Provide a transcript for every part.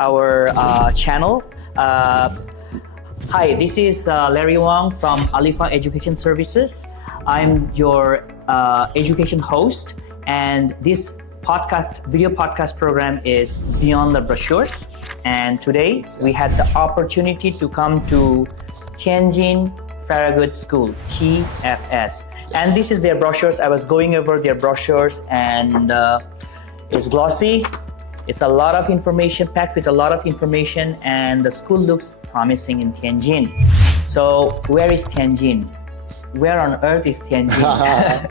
our channel. Hi, this is Larry Wang from Alifa Education Services. I'm your education host, and this video podcast program is Beyond the Brochures. And today we had the opportunity to come to Tianjin Farragut School, TFS. And this is their brochures. I was going over their brochures, and it's glossy. It's a lot of information, packed with a lot of information, and the school looks promising in Tianjin. So where is Tianjin? Where on earth is Tianjin?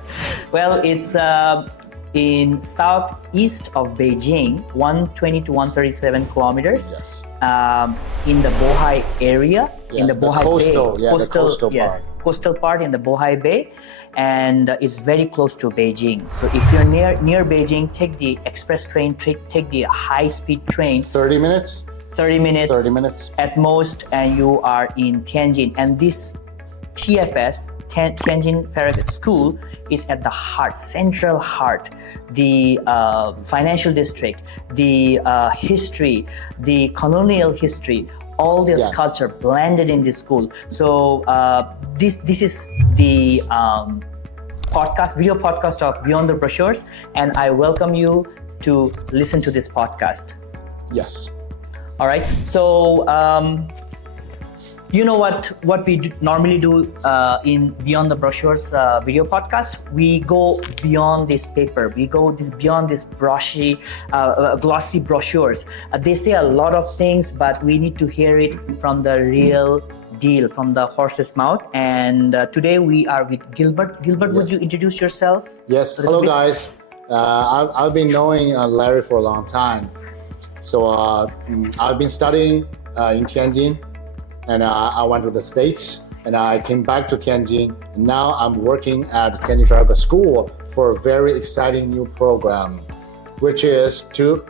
Well, it's in southeast of Beijing, 120 to 137 kilometers. Yes. In the Bohai area, in the Bohai coastal, Bay. the coastal yes, part. Coastal part in the Bohai Bay. And it's very close to Beijing. So if you're near Beijing, take the express train, take the high-speed train. 30 minutes? 30 minutes. 30 minutes. At most, and you are in Tianjin. And this TFS, Tianjin Farragut School, is at the heart, central heart, the financial district, the history, the colonial history, all this culture blended in this school. So this is the video podcast of Beyond the Brochures, and I welcome you to listen to this podcast. Yes. All right. So you know what we normally do in Beyond the Brochures video podcast? We go beyond this paper. We go beyond this brochure, glossy brochures. They say a lot of things, but we need to hear it from the real deal, from the horse's mouth. And today we are with Gilbert. Gilbert, would you introduce yourself? Yes. Hello, guys. I've been knowing Larry for a long time. So I've been studying in Tianjin. And I went to the States, and I came back to Tianjin. And now I'm working at Tianjin Farragut School for a very exciting new program, which is to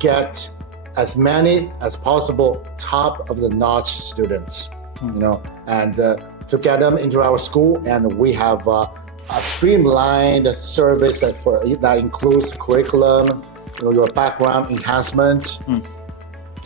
get as many as possible top of the notch students, and to get them into our school. And we have a streamlined service that includes curriculum, your background enhancement,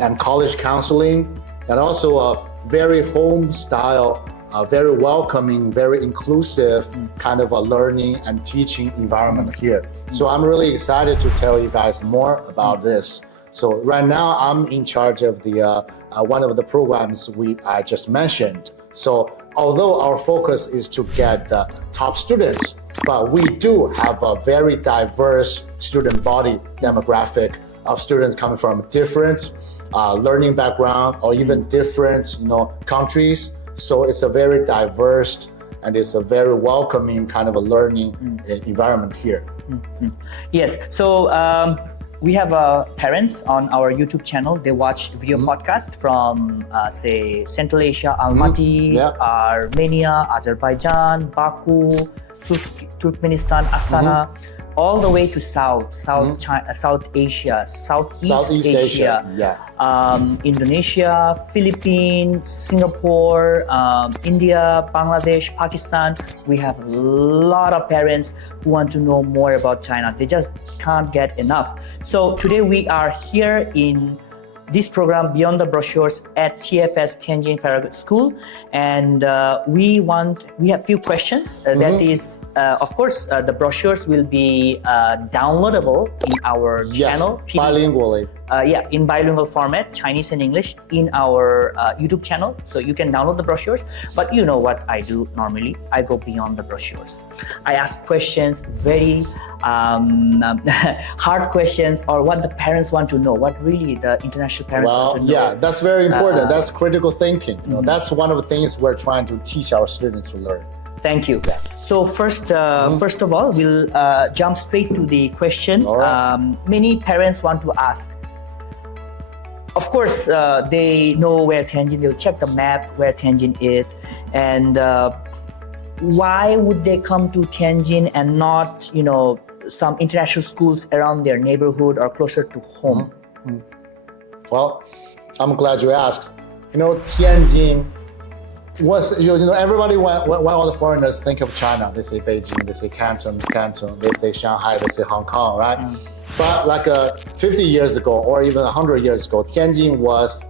and college counseling, and also a very home style, very welcoming, very inclusive kind of a learning and teaching environment here. So I'm really excited to tell you guys more about this. So right now I'm in charge of the one of the programs I just mentioned. So although our focus is to get the top students, but we do have a very diverse student body demographic of students coming from different learning background or even different countries. So it's a very diverse and it's a very welcoming kind of a learning environment here. Yes. So we have parents on our YouTube channel. They watch video podcast from say Central Asia, Almaty, Armenia, Azerbaijan, Baku, Turkmenistan, Astana, all the way to China, South Asia, Southeast Asia, Indonesia, Philippines, Singapore, India, Bangladesh, Pakistan. We have a lot of parents who want to know more about China. They just can't get enough. So today we are here in this program, Beyond the Brochures, at TFS Tianjin Farragut School, and we have few questions. That is, of course, the brochures will be downloadable in our channel. Bilingually. In bilingual format, Chinese and English, in our YouTube channel. So you can download the brochures. But you know what I do normally? I go beyond the brochures. I ask questions, very hard questions, or what the parents want to know, what really the international parents want to know. Yeah, that's very important. That's critical thinking. That's one of the things we're trying to teach our students to learn. Thank you. So first of all, we'll jump straight to the question. Right. Many parents want to ask. Of course, they know where Tianjin. They'll check the map where Tianjin is, and why would they come to Tianjin and not, some international schools around their neighborhood or closer to home? Well, I'm glad you asked. Tianjin was, everybody, when all the foreigners think of China, they say Beijing, they say Canton, they say Shanghai, they say Hong Kong, right? But like 50 years ago or even 100 years ago, Tianjin was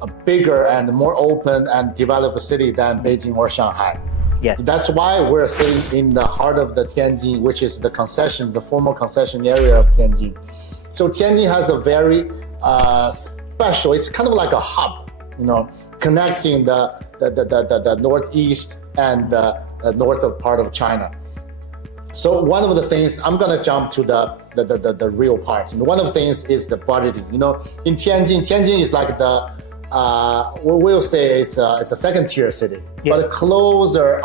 a bigger and more open and developed city than Beijing or Shanghai. Yes. That's why we're sitting in the heart of the Tianjin, which is the former concession area of Tianjin. So Tianjin has a very special, it's kind of like a hub, connecting the northeast and the north part of China. So one of the things, I'm gonna jump to the real part. One of the things is the budgeting. In Tianjin is like we'll say it's a second tier city, but closer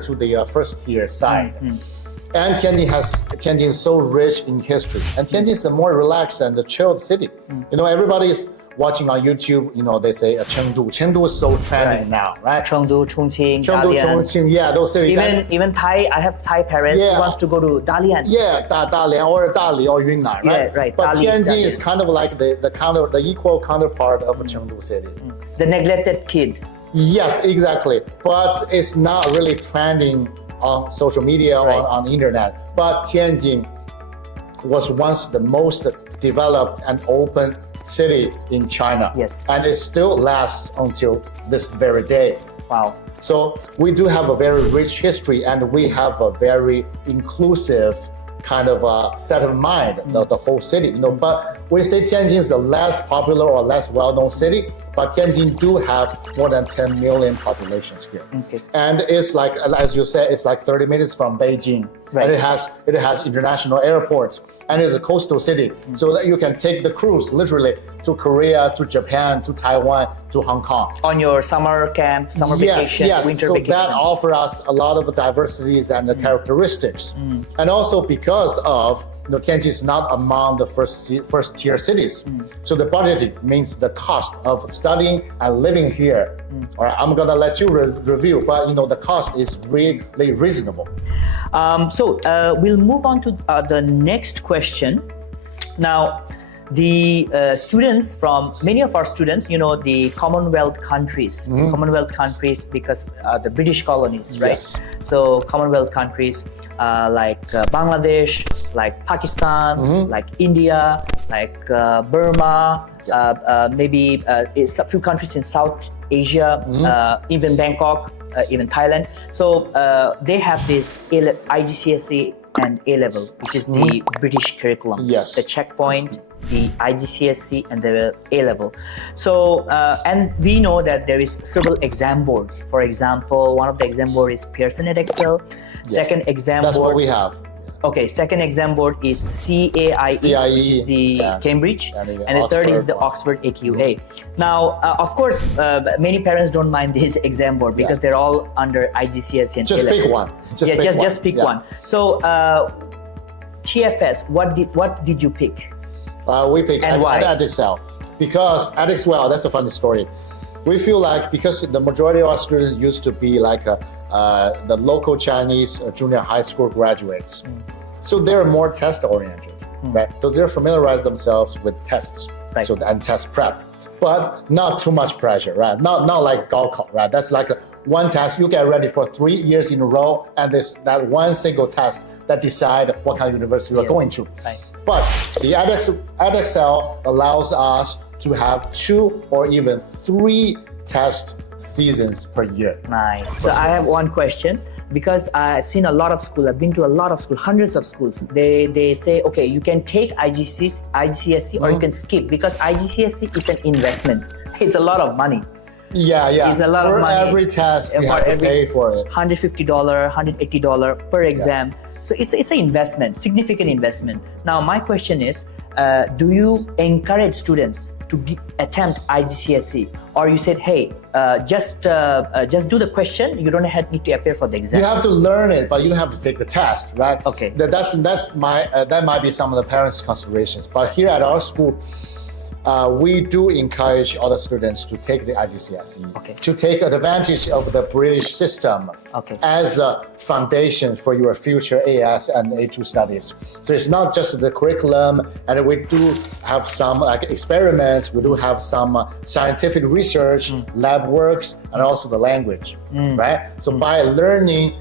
to the first tier side. And Tianjin is so rich in history, and Tianjin is a more relaxed and chilled city. Everybody is watching on YouTube. They say Chengdu. Chengdu is so trending now, right? Chengdu, Chongqing, yeah, those cities. Even Thai. I have Thai parents who wants to go to Dalian. Yeah, Dalian or Dali or Yunnan, right? Yeah, right. But Dalian, Tianjin is kind of like the equal counterpart of Chengdu city. The neglected kid. Yes, exactly. But it's not really trending on social media or on the internet. But Tianjin was once the most developed and open city in China. Yes. And it still lasts until this very day. Wow. So we do have a very rich history, and we have a very inclusive kind of set of mind, the whole city. But we say Tianjin is a less popular or less well-known city, but Tianjin do have more than 10 million populations here. Okay. And it's like, as you said, it's like 30 minutes from Beijing. Right. And it has international airports, and it's a coastal city, so that you can take the cruise literally to Korea, to Japan, to Taiwan, to Hong Kong. On your summer camp, summer vacation, winter so vacation. that offers us a lot of diversities and the characteristics. And also because of Tianjin is not among the first tier cities. So the budgeting means the cost of studying and living here. All right, I'm gonna let you review, but the cost is really reasonable. So we'll move on to the next question. Now, the students many of our students, the Commonwealth countries, because the British colonies, right? Yes. So Commonwealth countries like Bangladesh, like Pakistan, like India, like Burma, maybe a few countries in South Asia, even Bangkok, even Thailand. So they have this IGCSE and A-level, which is the British curriculum. Yes. The checkpoint, the IGCSE and the A-level. So, and we know that there is several exam boards. For example, one of the exam board is Pearson Edexcel. Second exam That's board. what we have. Okay, second exam board is CAIE, which is the Cambridge, and the third is the Oxford AQA. Now, of course, many parents don't mind this exam board because they're all under IGCSE and Just A-level. pick one. Just pick one. So, TFS, what did you pick? We pick Edexcel. because Edexcel, that's a funny story. We feel like because the majority of our students used to be like the local Chinese junior high school graduates, so they're more test oriented, right? So they're familiarize themselves with tests, right? So and test prep, but not too much pressure, right? Not like Gaokao, right? That's like one test you get ready for 3 years in a row, and that one single test that decide what kind of university you're going to. Right. But the Edexcel allows us to have 2 or even 3 test seasons per year. Nice. So I have one question, because I've seen a lot of schools, I've been to a lot of schools, hundreds of schools. They say, okay, you can take IGCSE or you can skip, because IGCSE is an investment. It's a lot of money. Yeah. It's a lot for of money. Every test, you have to pay for it. $150, $180 per exam. So it's an investment, significant investment. Now my question is, do you encourage students to attempt IGCSE, or you said, hey, just do the question, you don't need to appear for the exam? You have to learn it, but you have to take the test, right? Okay. That might be some of the parents' considerations. But here at our school, we do encourage other students to take the IGCSE, to take advantage of the British system as a foundation for your future AS and A2 studies. So it's not just the curriculum, and we do have some experiments, we do have some scientific research, lab works, and also the language, right? So by learning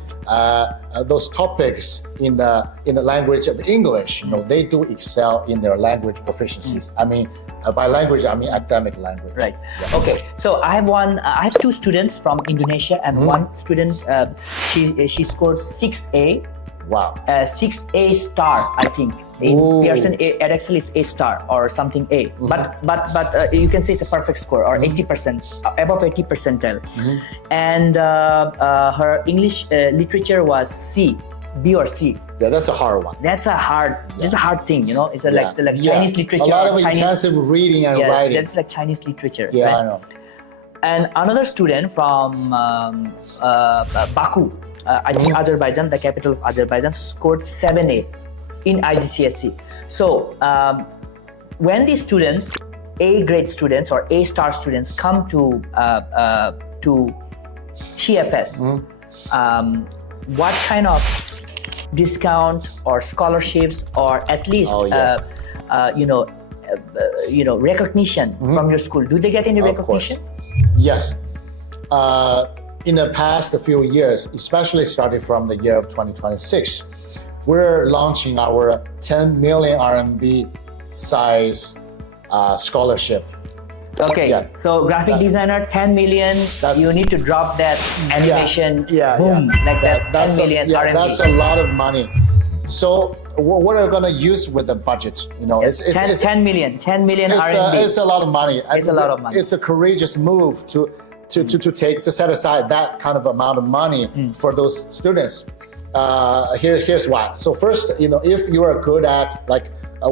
those topics in the language of English, they do excel in their language proficiencies. I mean, by language, I mean academic language. Right. Yeah. Okay. So I have two students from Indonesia, and one student, she scored 6A. Wow. 6A star, I think. In Pearson, Edexcel is A star or something A. But you can say it's a perfect score or 80%, above 80 percentile. And her English literature was C, B or C. Yeah, that's a hard one. That's a hard thing, It's like Chinese literature. A lot of Chinese, intensive reading and writing. That's like Chinese literature. Yeah, right? I know. And another student from Baku, I think Azerbaijan, the capital of Azerbaijan, scored 7A in IGCSE. So when these students, A grade students or A star students, come to TFS, what kind of discount or scholarships or at least recognition from your school? Do they get any recognition? Yes. In the past few years, especially starting from the year of 2026, we're launching our 10 million RMB size scholarship. Okay, Yeah. so graphic designer, 10 million, you need to drop that animation, boom, like that, 10 million RMB. That's a lot of money. So what are we going to use with the budget? 10 million RMB. It's a lot of money. It's a lot of money. It's a courageous move to set aside that kind of amount of money for those students. Here's why. So first, if you are good at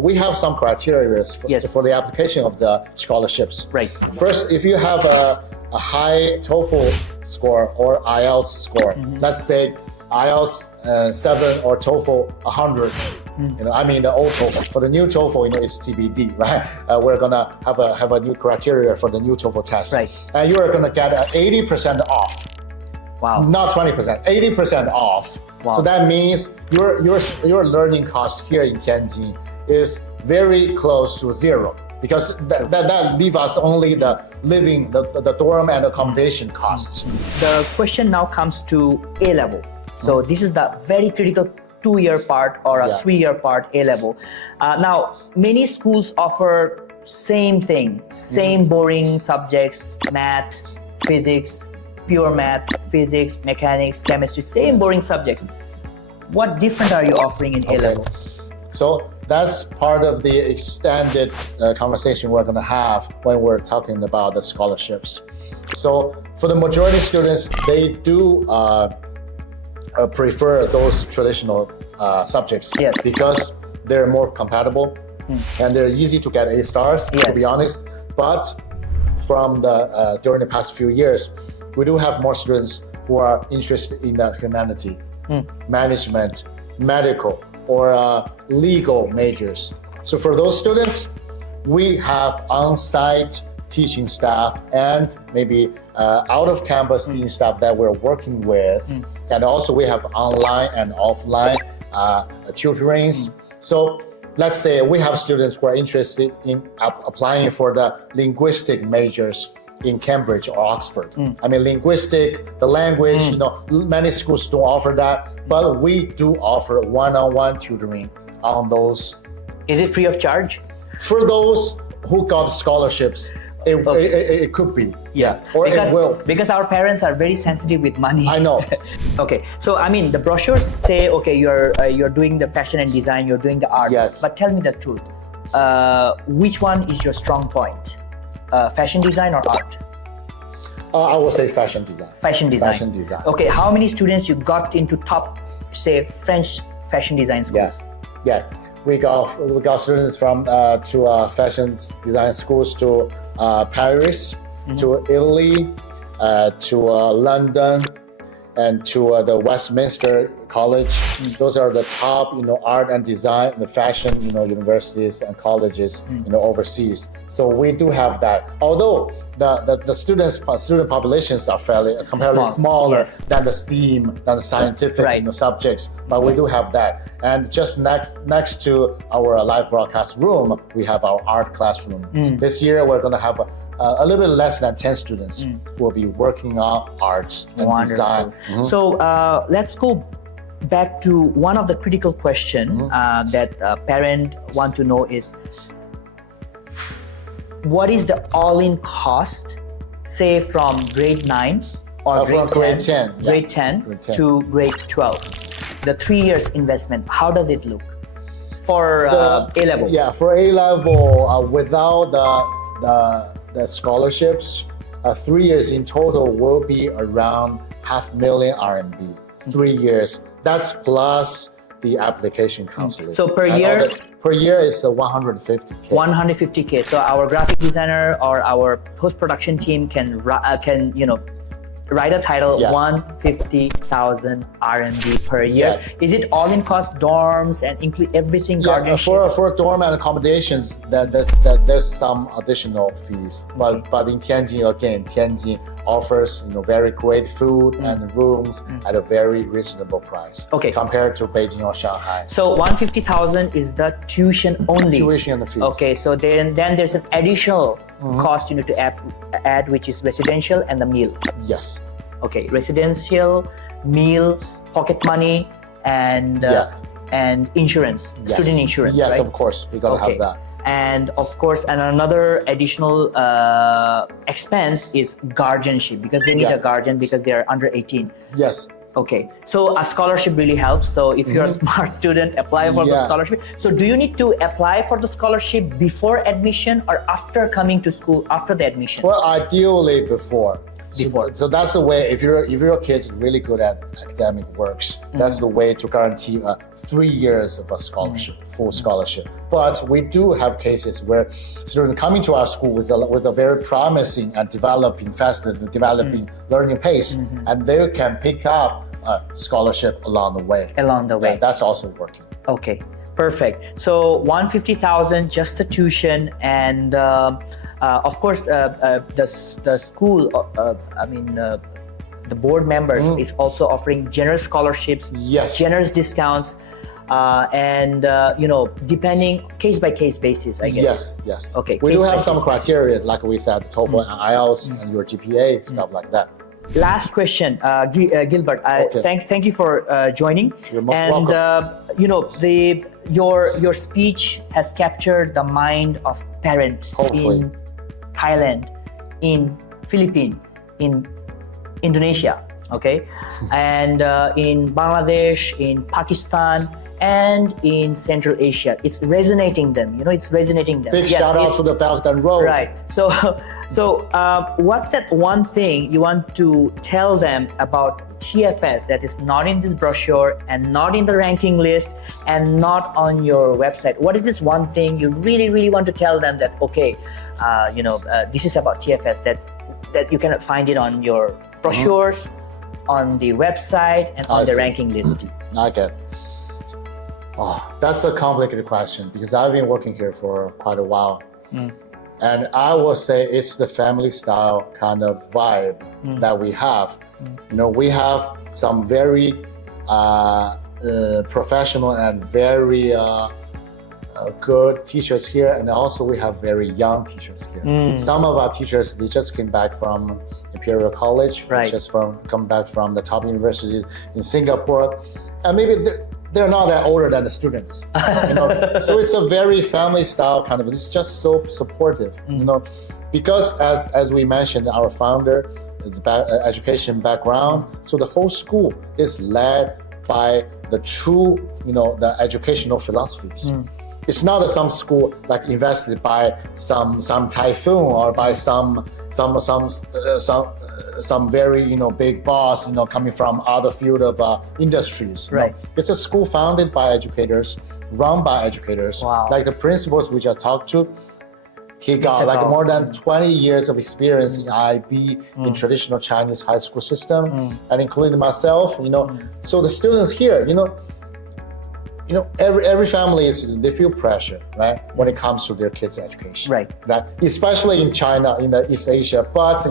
we have some criteria for the application of the scholarships. Right. First, if you have a high TOEFL score or IELTS score, let's say IELTS 7 or TOEFL 100. I mean the old TOEFL. For the new TOEFL, it's TBD, right? We're gonna have a new criteria for the new TOEFL test. Right. And you are gonna get 80% off. Wow. Not 20%, 80% off. Wow. So that means your learning cost here in Tianjin is very close to zero, because that leaves us only the living, the dorm and accommodation costs. The question now comes to A level. So this is the very critical 2-year part or a 3-year part, A level. Now, many schools offer same thing, same boring subjects, math, physics, pure math, physics, mechanics, chemistry, same boring subjects. What different are you offering in A level? So that's part of the extended conversation we're going to have when we're talking about the scholarships. So for the majority of students, they do prefer those traditional subjects because they're more compatible and they're easy to get A stars, to be honest. But from during the past few years, we do have more students who are interested in the humanity, management, medical, or legal majors. So for those students, we have on-site teaching staff and maybe out-of-campus teaching staff that we're working with. And also we have online and offline tutorings. So let's say we have students who are interested in applying for the linguistic majors in Cambridge or Oxford. I mean, linguistic, the language, many schools don't offer that, but we do offer one-on-one tutoring on those. Is it free of charge? For those who got scholarships, it could be. Yes. Or because, it will. Because our parents are very sensitive with money. I know. Okay, so I mean, the brochures say, okay, you're doing the fashion and design, you're doing the art. Yes. But tell me the truth. Which one is your strong point? Fashion design or art? I would say fashion design. Fashion design. Fashion design. Okay, how many students you got into top, say, French fashion design schools? Yeah. We got students from to fashion design schools to Paris, to Italy, to London, and to the Westminster College. Those are the top, art and design, the fashion, universities and colleges, overseas. So we do have that. Although the student populations are comparatively smaller than the STEAM, than the scientific subjects, but we do have that. And just next to our live broadcast room, we have our art classroom. This year we're going to have a little bit less than 10 students who will be working on arts and design. So let's go back to one of the critical question that parent want to know is, what is the all-in cost, say from grade 9 or grade 10 to grade 12? The 3 years investment, how does it look for A-level? Yeah, for A-level, without the scholarships, 3 years in total will be around 500,000 RMB. 3 years. That's plus the application counseling. So per year? Per year is 150K. 150K. So our graphic designer or our post-production team can write a title 150,000 RMB per year. Yeah. Is it all in cost, dorms and include everything? Yeah, for dorm and accommodations, there's some additional fees. But in Tianjin, again, Tianjin offers very great food and rooms at a very reasonable price. Okay. Compared to Beijing or Shanghai. So 150,000 is the tuition only. Tuition and the fees. Okay, so then there's an additional cost you need to add, which is residential and the meal. Yes. Okay, residential, meal, pocket money, and insurance, student insurance. Yes, right? of course, we gotta have that. And of course, another additional expense is guardianship, because they need a guardian because they are under 18. Yes. Okay, so a scholarship really helps. So if you're a smart student, apply for the scholarship. So do you need to apply for the scholarship before admission or after coming to school, after the admission? Well, ideally before. So that's the way. If your kid's really good at academic works, that's the way to guarantee 3 years of a scholarship, full scholarship. But we do have cases where students coming to our school with a very promising and developing learning pace, and they can pick up a scholarship along the way. Yeah, that's also working. Okay, perfect. So 150,000 just the tuition, and of course, the school, the board members is also offering generous scholarships, generous discounts, and depending case by case basis, I guess. Yes. Okay. We do have some criteria, like we said, TOEFL and IELTS and your GPA, stuff like that. Last question, Gilbert. Thank you for joining. You're most welcome. Your speech has captured the mind of parents in Thailand, in Philippines, in Indonesia, and in Bangladesh, in Pakistan, and in Central Asia. It's resonating them. It's resonating them. Big shout out to the Belt and Road. Right. So what's that one thing you want to tell them about TFS that is not in this brochure and not in the ranking list and not on your website? What is this one thing you really, really want to tell them that, this is about TFS that you cannot find it on your brochures, on the website, and on the ranking list? Okay. Oh, that's a complicated question because I've been working here for quite a while. And I will say it's the family style kind of vibe that we have. We have some very professional and very good teachers here, and also we have very young teachers here. Some of our teachers, they just came back from Imperial College, come back from the top university in Singapore, and maybe they're not that older than the students. So it's a very family style kind of. It's just so supportive, because as we mentioned, our founder, it's education background. So the whole school is led by the true, the educational philosophies. It's not some school like invested by some typhoon or by some very big boss coming from other field of industries. Right. It's a school founded by educators, run by educators. Wow. Like the principals we just talked to, he got more than 20 years of experience in IB, in traditional Chinese high school system, and including myself. So the students here, every family they feel pressure, right, when it comes to their kids' education, right? Especially in China, in the East Asia, but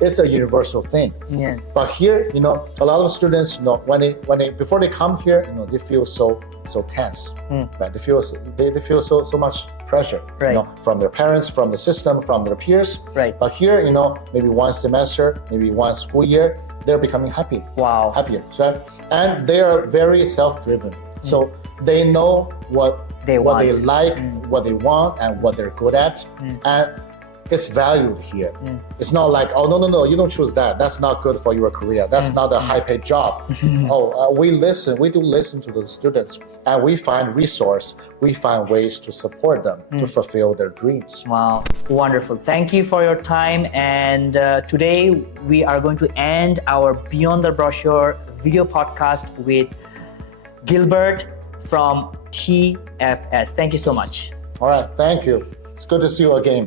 it's a universal thing. Yes. But here, a lot of students, when they before they come here, they feel so tense, right? They feel so much pressure, right, from their parents, from the system, from their peers, right? But here, maybe one semester, maybe one school year, they're becoming happier. Wow. So, and they are very self-driven. So they know what they like, what they want, and what they're good at. And it's valued here. It's not like, oh, no, you don't choose that. That's not good for your career. That's not a high-paid job. We do listen to the students, and we find we find ways to support them to fulfill their dreams. Wow, wonderful. Thank you for your time. And today we are going to end our Beyond the Brochure video podcast with Gilbert from TFS. Thank you so much. All right, thank you. It's good to see you again.